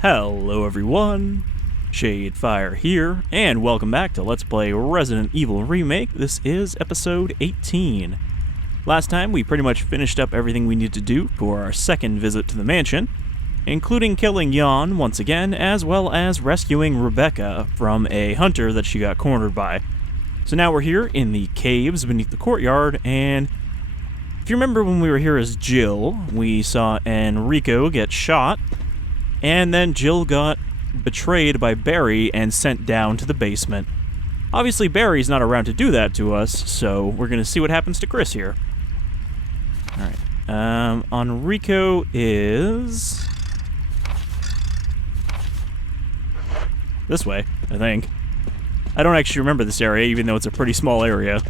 Hello everyone, Shadefyre here, and welcome back to Let's Play Resident Evil Remake. This is episode 18. Last time we pretty much finished up everything we need to do for our second visit to the mansion, including killing Jan once again, as well as rescuing Rebecca from a hunter that she got cornered by. So now we're here in the caves beneath the courtyard, and if you remember when we were here as Jill, we saw Enrico get shot, and then Jill got betrayed by Barry and sent down to the basement. Obviously, Barry's not around to do that to us, so we're going to see what happens to Chris here. Alright. Enrico is this way, I think. I don't actually remember this area, even though it's a pretty small area.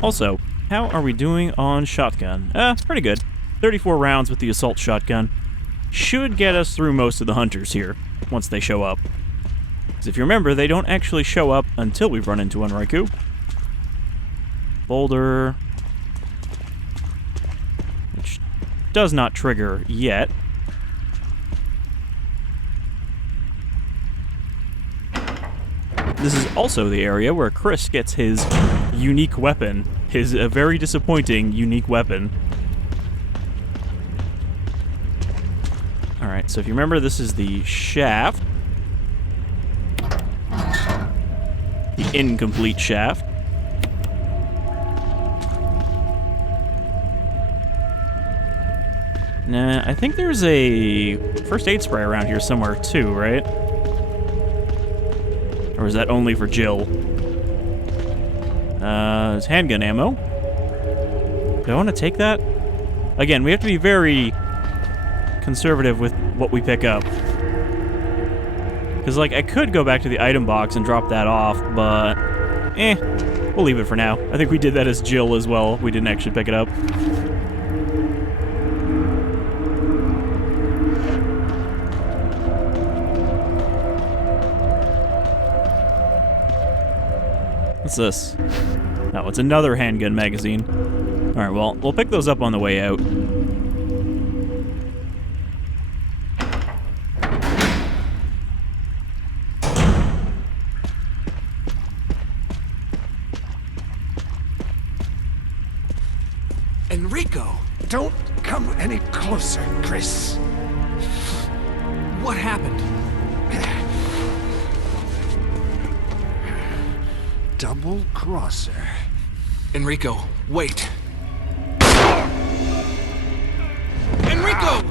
Also, how are we doing on shotgun? Pretty good. 34 rounds with the assault shotgun. Should get us through most of the hunters here, once they show up. Because if you remember, they don't actually show up until we run into Enrico. Boulder. Which does not trigger yet. This is also the area where Chris gets his unique weapon. His very disappointing unique weapon. Alright, so if you remember, this is the shaft. The incomplete shaft. Nah, I think there's a first aid spray around here somewhere too, right? Or is that only for Jill? It's handgun ammo. Do I want to take that? Again, we have to be very conservative with what we pick up. Because, like, I could go back to the item box and drop that off, but we'll leave it for now. I think we did that as Jill as well. We didn't actually pick it up. What's this? Oh, it's another handgun magazine. Alright, well, we'll pick those up on the way out. Enrico! Don't come any closer, Chris. What happened? Double crosser. Enrico, wait. Enrico!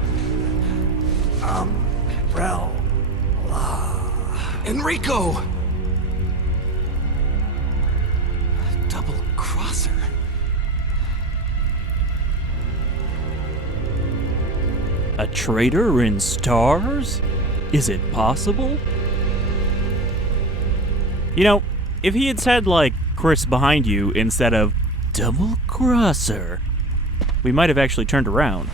Umbrella. Enrico! Double crosser. A traitor in S.T.A.R.S? Is it possible? You know, if he had said, like, Chris behind you instead of double crosser, we might have actually turned around.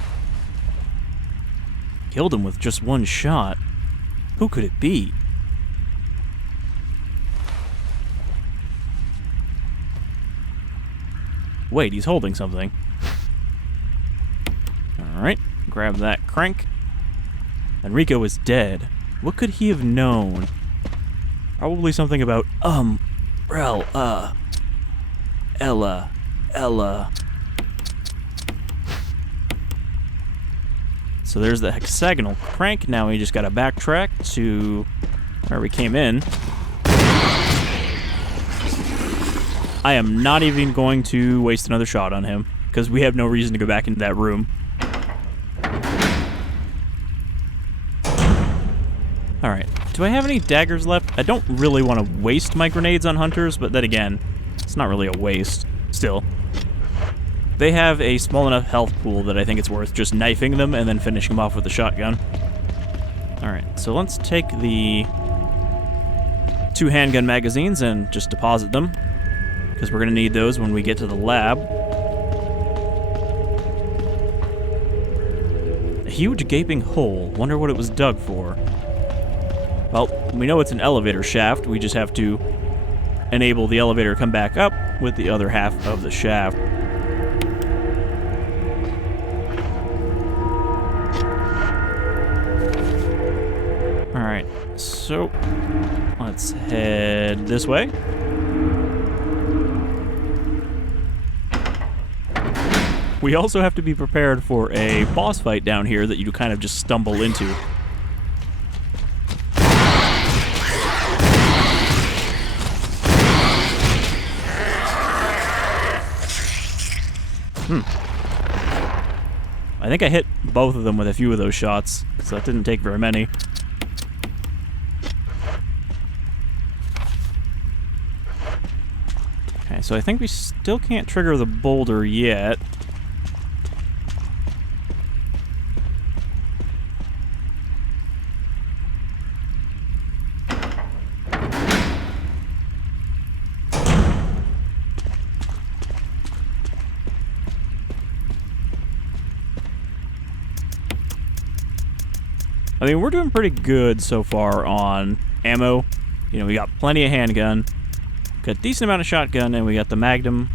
Killed him with just one shot. Who could it be? Wait, he's holding something. Alright, grab that crank. Enrico is dead. What could he have known? Probably something about, Ella. So there's the hexagonal crank. Now we just gotta backtrack to where we came in. I am not even going to waste another shot on him, because we have no reason to go back into that room. Alright, do I have any daggers left? I don't really want to waste my grenades on hunters, but then again, it's not really a waste. Still. They have a small enough health pool that I think it's worth just knifing them and then finishing them off with a shotgun. Alright, so let's take the 2 handgun magazines and just deposit them, because we're going to need those when we get to the lab. A huge gaping hole. Wonder what it was dug for. Well, we know it's an elevator shaft. We just have to enable the elevator to come back up, with the other half of the shaft. Alright, so let's head this way. We also have to be prepared for a boss fight down here that you kind of just stumble into. I think I hit both of them with a few of those shots, so that didn't take very many. Okay, so I think we still can't trigger the boulder yet. I mean, we're doing pretty good so far on ammo. You know, we got plenty of handgun, got a decent amount of shotgun, and we got the Magnum,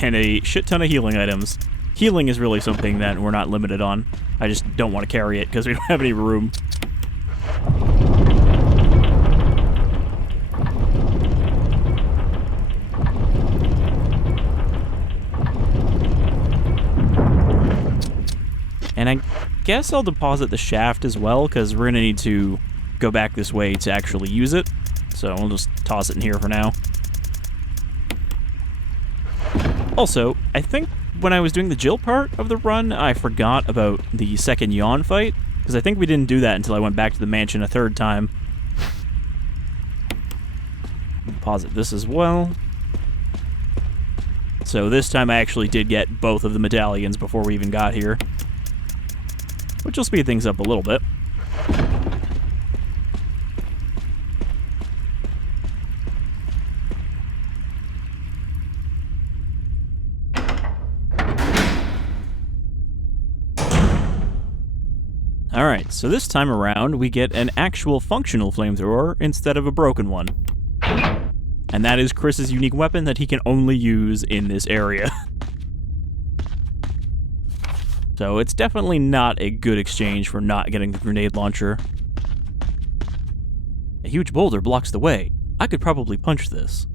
and a shit ton of healing items. Healing is really something that we're not limited on. I just don't want to carry it because we don't have any room. And I guess I'll deposit the shaft as well, because we're going to need to go back this way to actually use it. So we'll just toss it in here for now. Also, I think when I was doing the Jill part of the run, I forgot about the second yawn fight, because I think we didn't do that until I went back to the mansion a third time. Deposit this as well. So this time I actually did get both of the medallions before we even got here, which will speed things up a little bit. Alright, so this time around we get an actual functional flamethrower instead of a broken one. And that is Chris's unique weapon that he can only use in this area. So it's definitely not a good exchange for not getting the grenade launcher. A huge boulder blocks the way. I could probably punch this.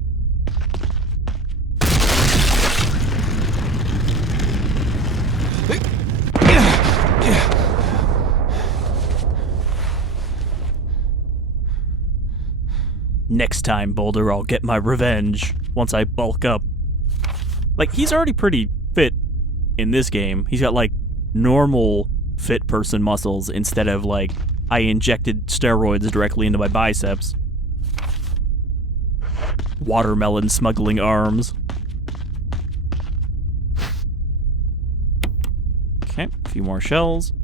Next time, Boulder, I'll get my revenge once I bulk up. Like, he's already pretty fit in this game. He's got, like, normal fit person muscles instead of, like, I injected steroids directly into my biceps. Watermelon smuggling arms. Okay, a few more shells.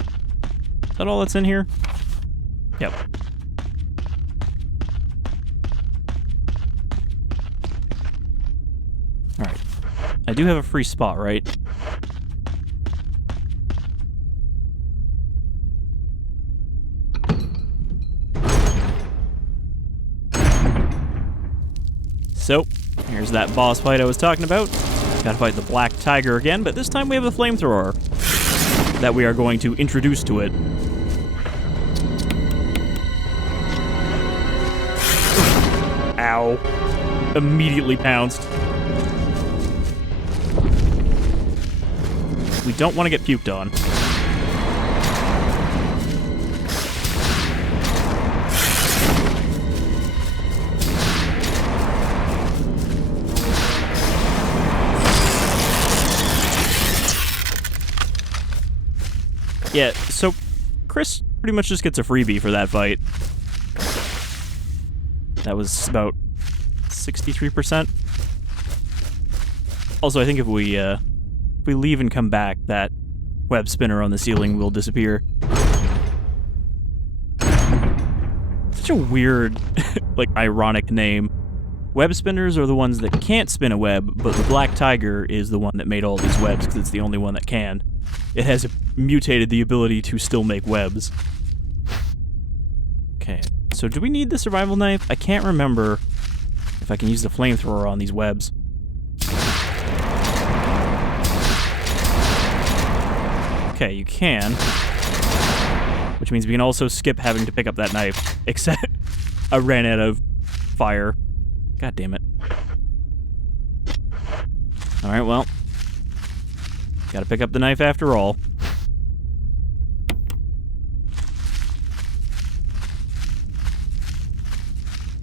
Is that all that's in here? Yep. Alright. I do have a free spot, right? So, here's that boss fight I was talking about. Gotta fight the Black Tiger again, but this time we have a flamethrower that we are going to introduce to it. Ow. Immediately pounced. We don't want to get puked on. Yeah, so Chris pretty much just gets a freebie for that fight. That was about 63%. Also, I think if we leave and come back, that web spinner on the ceiling will disappear. Such a weird, like, ironic name. Web spinners are the ones that can't spin a web, but the Black Tiger is the one that made all these webs, because it's the only one that can. It has mutated the ability to still make webs. Okay, so do we need the survival knife? I can't remember if I can use the flamethrower on these webs. Okay, you can. Which means we can also skip having to pick up that knife. Except I ran out of fire. God damn it. Alright, well. Gotta pick up the knife after all.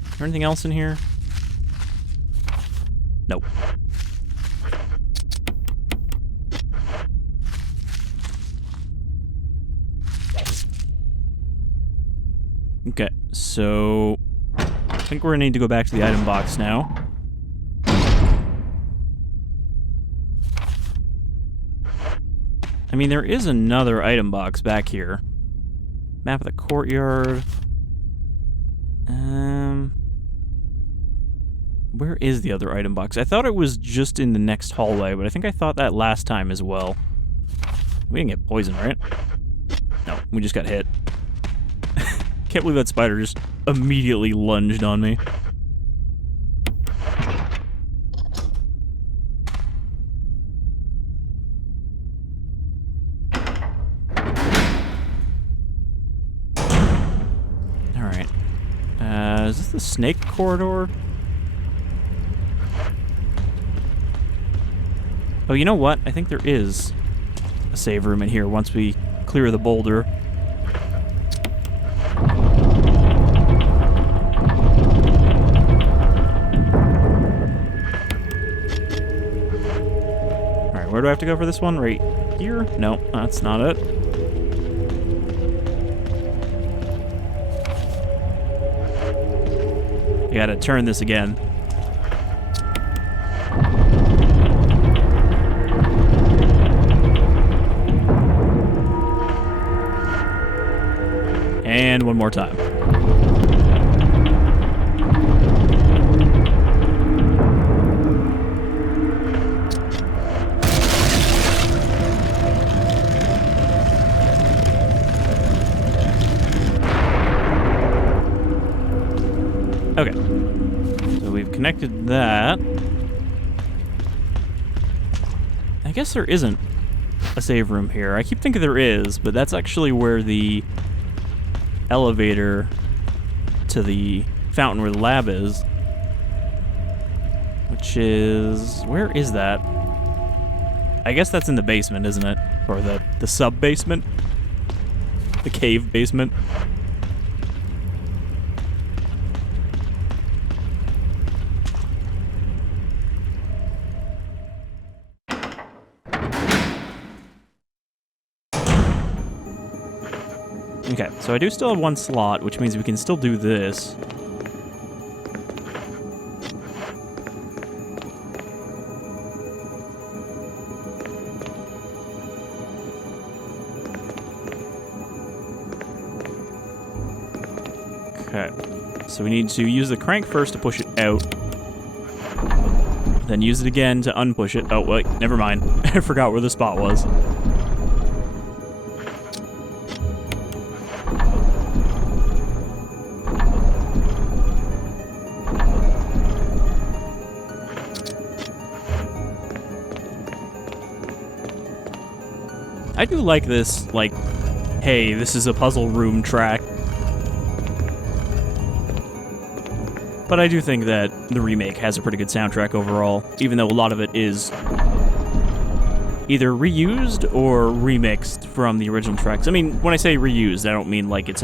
Is there anything else in here? Nope. Okay, so I think we're gonna need to go back to the item box now. I mean, there is another item box back here. Map of the courtyard. Where is the other item box? I thought it was just in the next hallway, but I think I thought that last time as well. We didn't get poisoned, right? No, we just got hit. Can't believe that spider just immediately lunged on me. Alright. Is this the snake corridor? Oh, you know what? I think there is a save room in here once we clear the boulder. Alright, where do I have to go for this one? Right here? No, that's not it. You gotta turn this again. And one more time. Okay. So we've connected that. I guess there isn't a save room here. I keep thinking there is, but that's actually where the elevator to the fountain where the lab is. Which is... where is that? I guess that's in the basement, isn't it? Or the sub-basement? The cave basement? Okay, so I do still have one slot, which means we can still do this. Okay, so we need to use the crank first to push it out. Then use it again to unpush it. Oh, wait, never mind. I forgot where the spot was. I do like this, like, hey, this is a puzzle room track. But I do think that the remake has a pretty good soundtrack overall, even though a lot of it is either reused or remixed from the original tracks. I mean, when I say reused, I don't mean like it's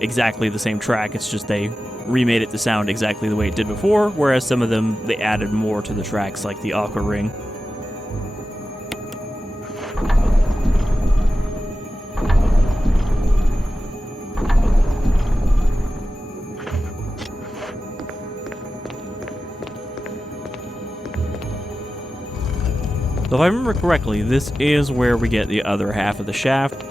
exactly the same track, it's just they remade it to sound exactly the way it did before, whereas some of them, they added more to the tracks, like the Aqua Ring. So if I remember correctly, this is where we get the other half of the shaft,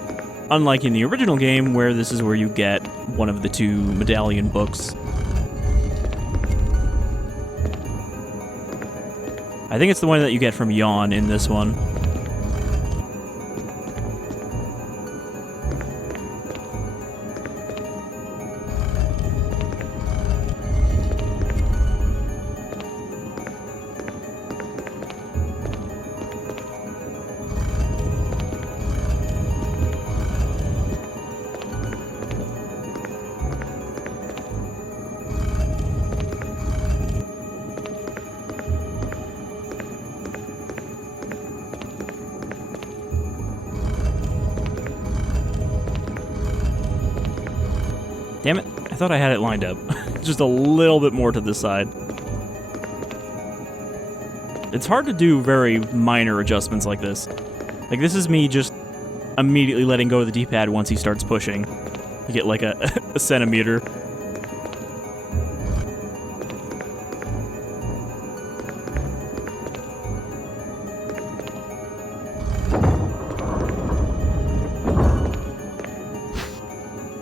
unlike in the original game, where this is where you get one of the two medallion books. I think it's the one that you get from Yawn in this one. Damn it. I thought I had it lined up. Just a little bit more to this side. It's hard to do very minor adjustments like this. Like, this is me just immediately letting go of the D-pad once he starts pushing. You get like a centimeter.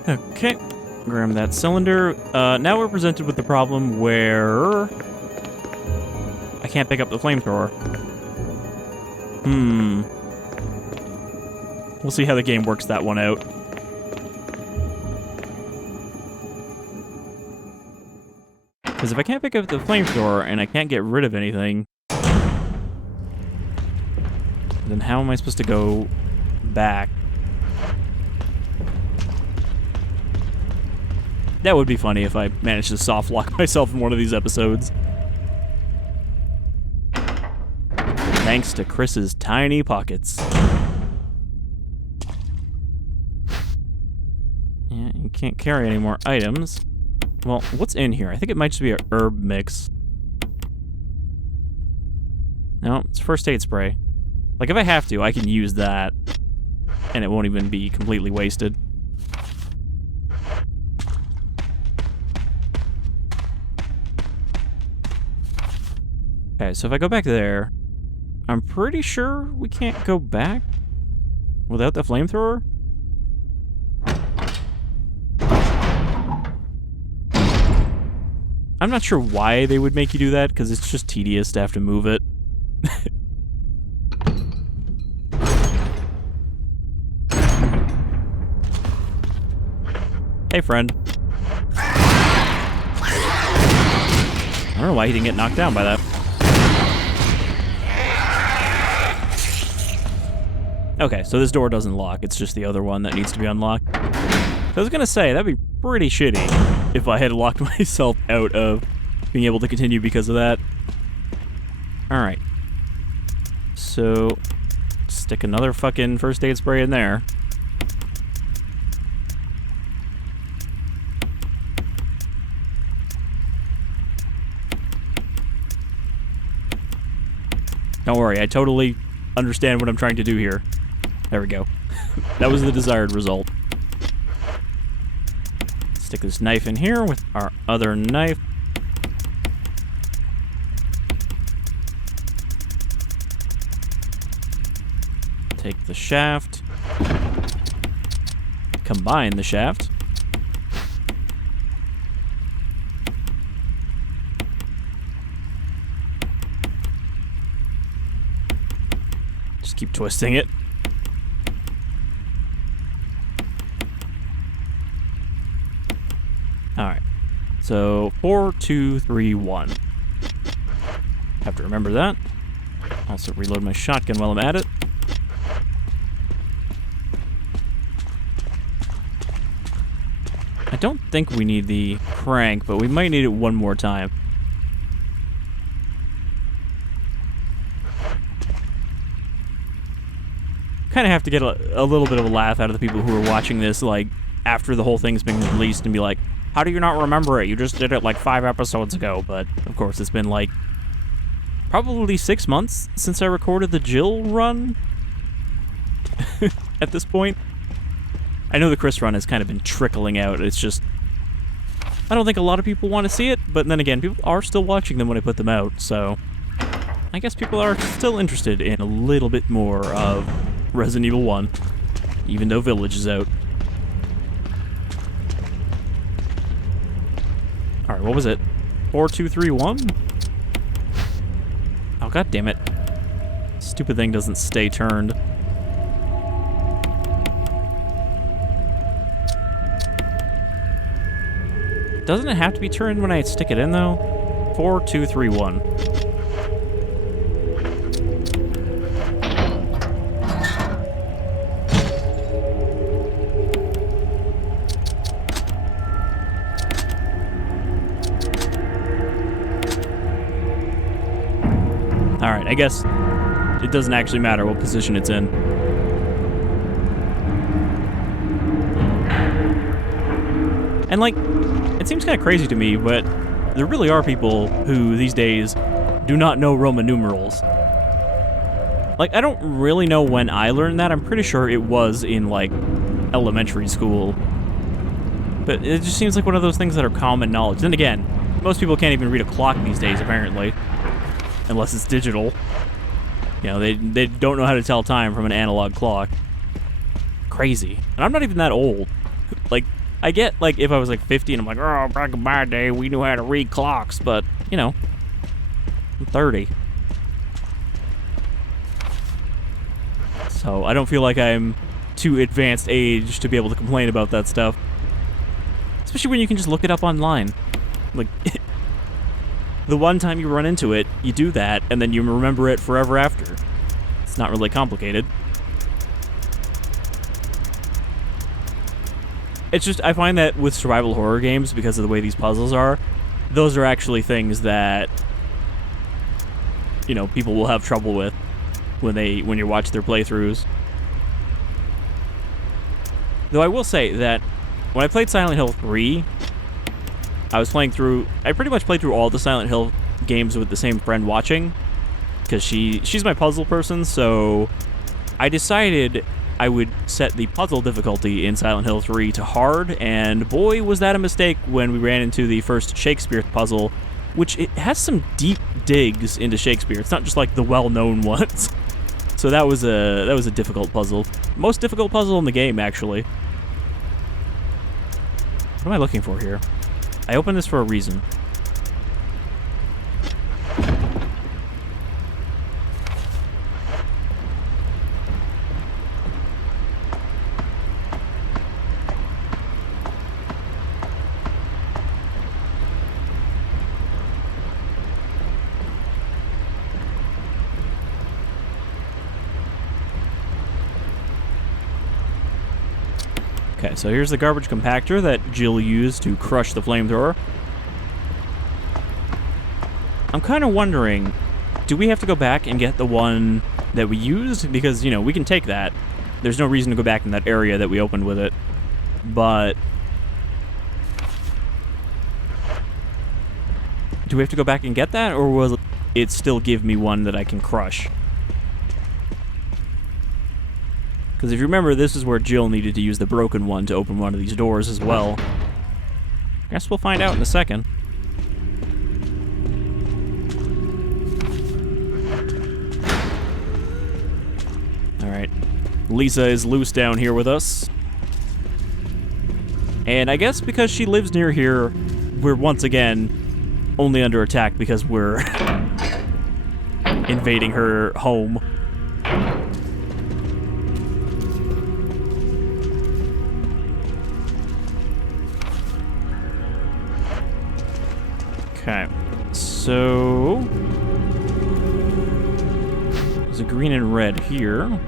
Okay, grab that cylinder. Now we're presented with the problem where I can't pick up the flamethrower. We'll see how the game works that one out. Because if I can't pick up the flamethrower and I can't get rid of anything, then how am I supposed to go back? That would be funny if I managed to soft lock myself in one of these episodes. Thanks to Chris's tiny pockets. Yeah, you can't carry any more items. Well, what's in here? I think it might just be a herb mix. No, it's first aid spray. Like, if I have to, I can use that, and it won't even be completely wasted. Okay, so if I go back there, I'm pretty sure we can't go back without the flamethrower. I'm not sure why they would make you do that, because it's just tedious to have to move it. Hey, friend. I don't know why he didn't get knocked down by that. Okay, so this door doesn't lock. It's just the other one that needs to be unlocked. So I was gonna say, that'd be pretty shitty if I had locked myself out of being able to continue because of that. Alright. So, stick another fucking first aid spray in there. Don't worry, I totally understand what I'm trying to do here. There we go. That was the desired result. Stick this knife in here with our other knife. Take the shaft. Combine the shaft. Just keep twisting it. Alright. So, 4, 2, 3, 1. Have to remember that. Also reload my shotgun while I'm at it. I don't think we need the crank, but we might need it one more time. Kind of have to get a little bit of a laugh out of the people who are watching this, like, after the whole thing's been released and be like, how do you not remember it? You just did it like 5 episodes ago. But, of course, it's been like probably 6 months since I recorded the Jill run at this point. I know the Chris run has kind of been trickling out. It's just, I don't think a lot of people want to see it, but then again, people are still watching them when I put them out, so I guess people are still interested in a little bit more of Resident Evil 1, even though Village is out. Alright, what was it? 4, 2, 3, 1? Oh, god damn it. Stupid thing doesn't stay turned. Doesn't it have to be turned when I stick it in, though? 4, 2, 3, 1. Alright, I guess it doesn't actually matter what position it's in. And, like, it seems kind of crazy to me, but there really are people who, these days, do not know Roman numerals. Like, I don't really know when I learned that. I'm pretty sure it was in, like, elementary school. But it just seems like one of those things that are common knowledge. Then again, most people can't even read a clock these days, apparently. Unless it's digital. You know, they don't know how to tell time from an analog clock. Crazy. And I'm not even that old. Like, I get, like, if I was, like, 50 and I'm like, oh, back in my day, we knew how to read clocks. But, you know, I'm 30. So I don't feel like I'm too advanced age to be able to complain about that stuff. Especially when you can just look it up online. Like, the one time you run into it, you do that, and then you remember it forever after. It's not really complicated. It's just, I find that with survival horror games, because of the way these puzzles are, those are actually things that, you know, people will have trouble with when you watch their playthroughs. Though I will say that when I played Silent Hill 3, I pretty much played through all the Silent Hill games with the same friend watching, because she's my puzzle person, so I decided I would set the puzzle difficulty in Silent Hill 3 to hard, and boy was that a mistake when we ran into the first Shakespeare puzzle, which it has some deep digs into Shakespeare. It's not just like the well-known ones. So that was a difficult puzzle. Most difficult puzzle in the game, actually. What am I looking for here? I opened this for a reason. Okay, so here's the garbage compactor that Jill used to crush the flamethrower. I'm kind of wondering, do we have to go back and get the one that we used? Because, you know, we can take that. There's no reason to go back in that area that we opened with it. But do we have to go back and get that, or will it still give me one that I can crush? Because if you remember, this is where Jill needed to use the broken one to open one of these doors as well. Guess we'll find out in a second. Alright. Lisa is loose down here with us. And I guess because she lives near here, we're once again only under attack because we're invading her home. Okay, so there's a green and red here.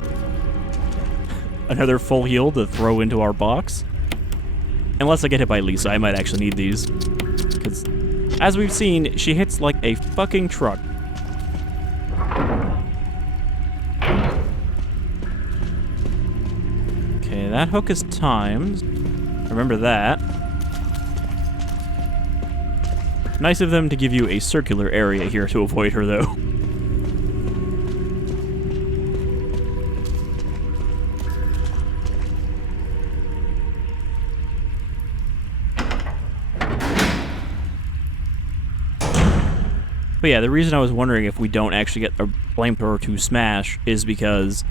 Another full heal to throw into our box. Unless I get hit by Lisa, I might actually need these. Because, as we've seen, she hits like a fucking truck. Okay, that hook is timed. Remember that. Nice of them to give you a circular area here to avoid her, though. But yeah, the reason I was wondering if we don't actually get a flamethrower to smash is because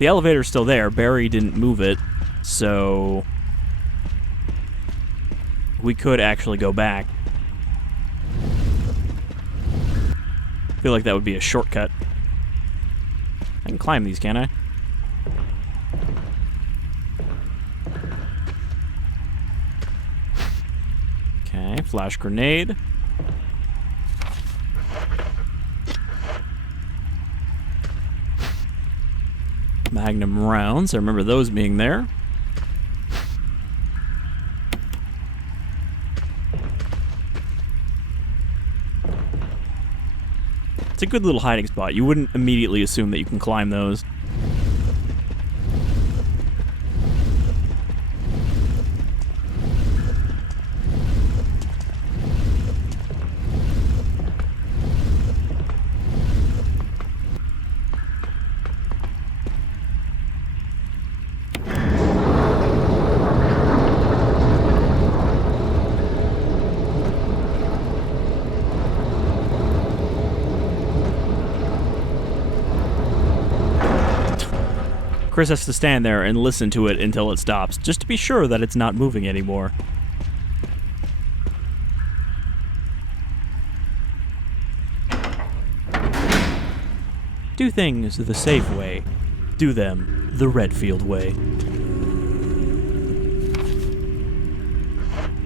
the elevator's still there. Barry didn't move it, so we could actually go back. I feel like that would be a shortcut. I can climb these, can't I? Okay, flash grenade. Magnum rounds, I remember those being there. It's a good little hiding spot. You wouldn't immediately assume that you can climb those. Chris has to stand there and listen to it until it stops, just to be sure that it's not moving anymore. Do things the safe way. Do them the Redfield way.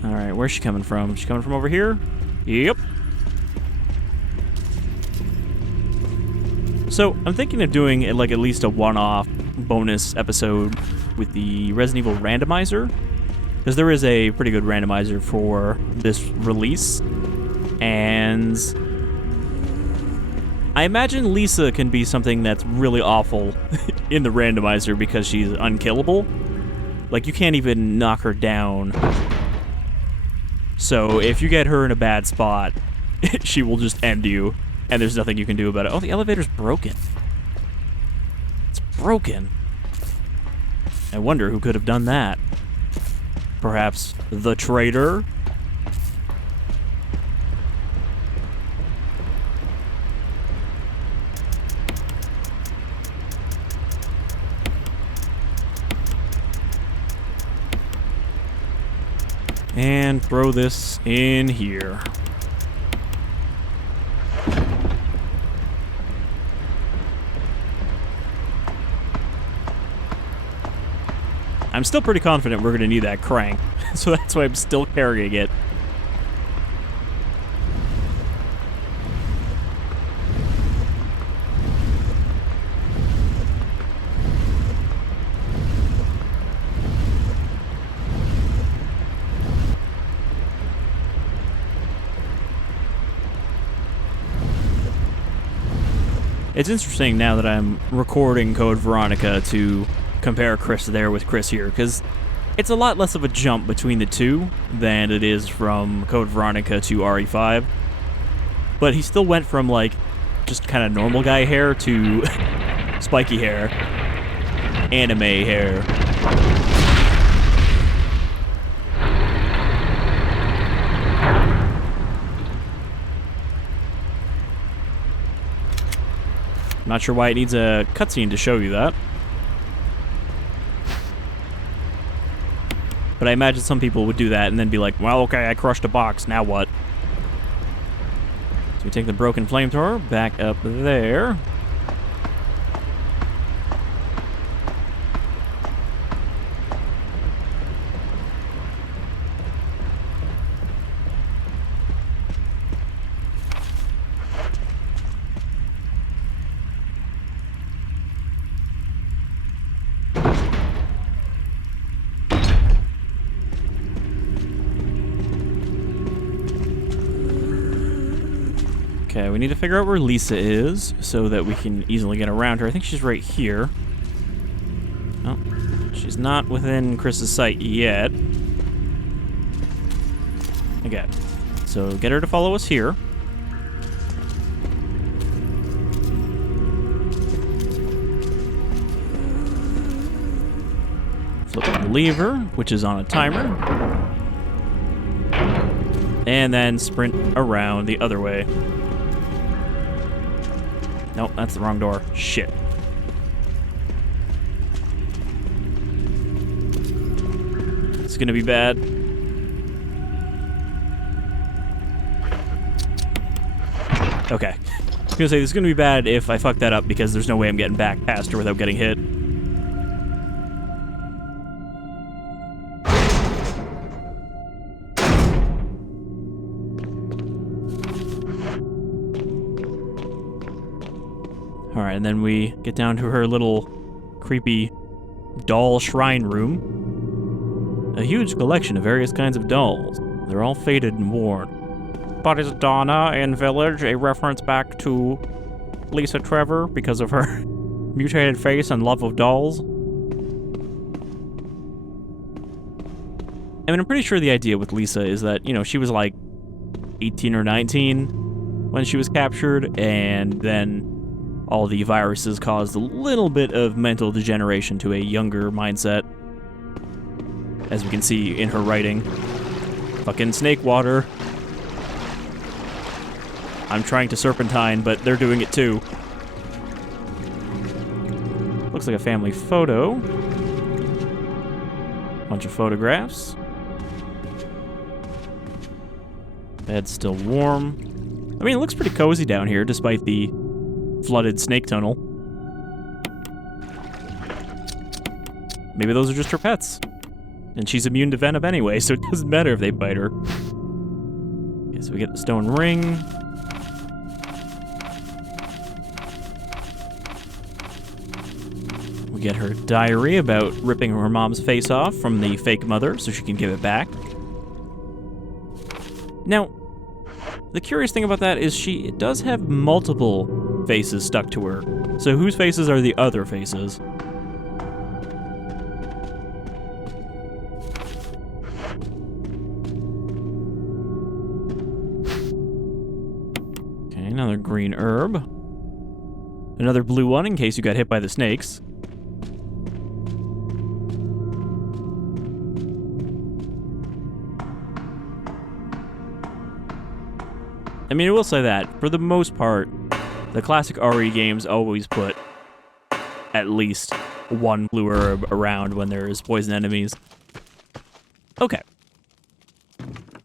Alright, where's she coming from? She coming from over here? Yep. So, I'm thinking of doing like at least a one-off bonus episode with the Resident Evil randomizer, because there is a pretty good randomizer for this release, and I imagine Lisa can be something that's really awful in the randomizer because she's unkillable. Like, you can't even knock her down. So, if you get her in a bad spot, she will just end you, and there's nothing you can do about it. Oh, the elevator's broken. It's broken. I wonder who could have done that. Perhaps the traitor? And throw this in here. I'm still pretty confident we're going to need that crank, so that's why I'm still carrying it. It's interesting now that I'm recording Code Veronica to compare Chris there with Chris here, because it's a lot less of a jump between the two than it is from Code Veronica to RE5. But he still went from, like, just kind of normal guy hair to spiky hair, anime hair. Not sure why it needs a cutscene to show you that. But I imagine some people would do that and then be like, well, okay, I crushed a box, now what? So we take the broken flamethrower back up there. Okay, we need to figure out where Lisa is so that we can easily get around her. I think she's right here. Oh, she's not within Chris's sight yet. Okay, so get her to follow us here. Flip the lever, which is on a timer. And then sprint around the other way. Nope, that's the wrong door. Shit. It's gonna be bad. Okay. I was gonna say, this is gonna be bad if I fuck that up because there's no way I'm getting back past her without getting hit. Alright, and then we get down to her little creepy doll shrine room. A huge collection of various kinds of dolls. They're all faded and worn. But is Donna in Village a reference back to Lisa Trevor because of her mutated face and love of dolls? I mean, I'm pretty sure the idea with Lisa is that, you know, she was like 18 or 19 when she was captured, and then all the viruses caused a little bit of mental degeneration to a younger mindset, as we can see in her writing. Fucking snake water. I'm trying to serpentine, but they're doing it too. Looks like a family photo. Bunch of photographs. Bed's still warm. I mean, it looks pretty cozy down here, despite the flooded snake tunnel. Maybe those are just her pets. And she's immune to venom anyway, so it doesn't matter if they bite her. Okay, so we get the stone ring. We get her diary about ripping her mom's face off from the fake mother so she can give it back. Now, the curious thing about that is she does have multiple faces stuck to her. So whose faces are the other faces? Okay, another green herb. Another blue one in case you got hit by the snakes. I mean, I will say that, for the most part, the classic RE games always put at least one blue herb around when there is poison enemies. Okay.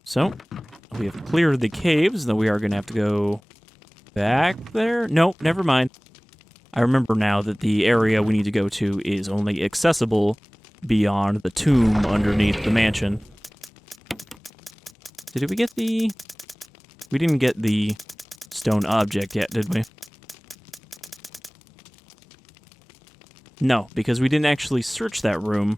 So, we have cleared the caves, though we are going to have to go back there. Nope, never mind. I remember now that the area we need to go to is only accessible beyond the tomb underneath the mansion. Did we get the... We didn't get the stone object yet, did we? No, because we didn't actually search that room.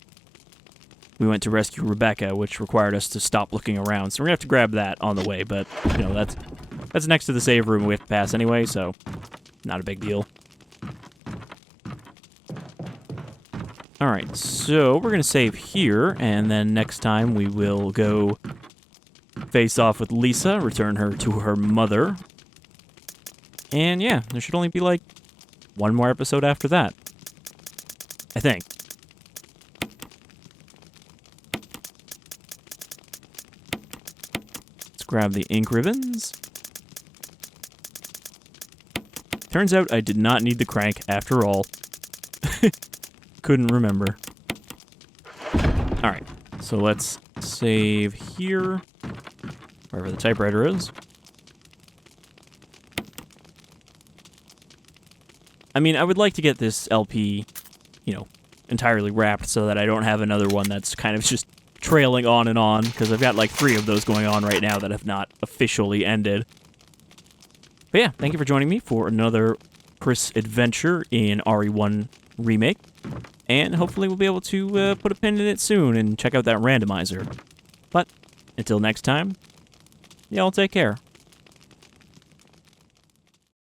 We went to rescue Rebecca, which required us to stop looking around. So we're gonna have to grab that on the way, but, you know, that's next to the save room we have to pass anyway, so not a big deal. Alright, so we're gonna save here, and then next time we will go face off with Lisa, return her to her mother. And yeah, there should only be like one more episode after that, I think. Let's grab the ink ribbons. Turns out I did not need the crank after all. Couldn't remember. Alright, so let's save here. Wherever the typewriter is. I mean, I would like to get this LP, you know, entirely wrapped so that I don't have another one that's kind of just trailing on, because I've got like 3 of those going on right now that have not officially ended. But yeah, thank you for joining me for another Chris adventure in RE1 Remake, and hopefully we'll be able to put a pin in it soon and check out that randomizer. But until next time, y'all take care.